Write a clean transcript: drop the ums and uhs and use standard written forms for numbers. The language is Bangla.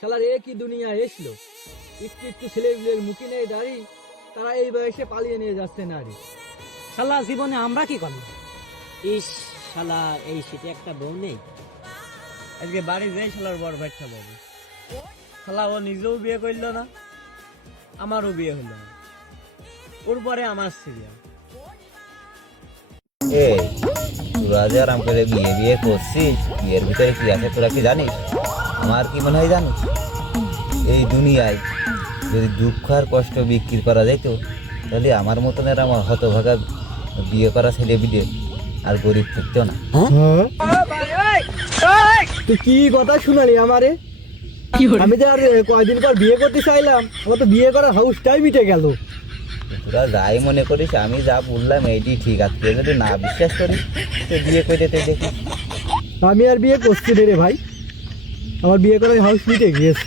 শালার এ কি দুনিয়া এসলো, একটু একটু ছেলেগুলোর মুখে নেই দাড়ি, তারা এই বয়সে পালিয়ে নিয়ে যাচ্ছে নারী। শালা জীবনে আমরা কি করলাম? ইস শালা এই শীতে একটা বউ নেই। আজকে বাড়ি যাই শালার বড় ভাইটা পাবো। শালা ও নিজেও বিয়ে করলো না, আমারও বিয়ে হলো না, ওর পরে আমার সিরিয়াল। এই তোরা যে আরাম করে বিয়ে বিয়ে করছিস, বিয়ের ভিতরে কি আছে তোরা কি জানিস? আমার কি মনে হয় জানিস, এই দুনিয়ায় যদি দুঃখ আর কষ্ট বিক্রি করা যেত, তাহলে আমার মতনের আমার হতভাগা বিয়ে করা ছেলে বিয়ে আর গরিব থাকতো না। তুই কি কথা শুনালি আমারে? আমি তো আর কয়দিন পর বিয়ে করতে চাইলাম, আমার তো বিয়ে করার হাউসটাই মিটে গেল। তোরা যাই মনে করিস, আমি যা বললাম এইটি ঠিক আছে। তুই যদি না বিশ্বাস করিস তো বিয়ে করে তুই দেখি। আমি আর বিয়ে করছি না রে ভাই, আমার বিয়ে করার হাউস মিটে গিয়েছে।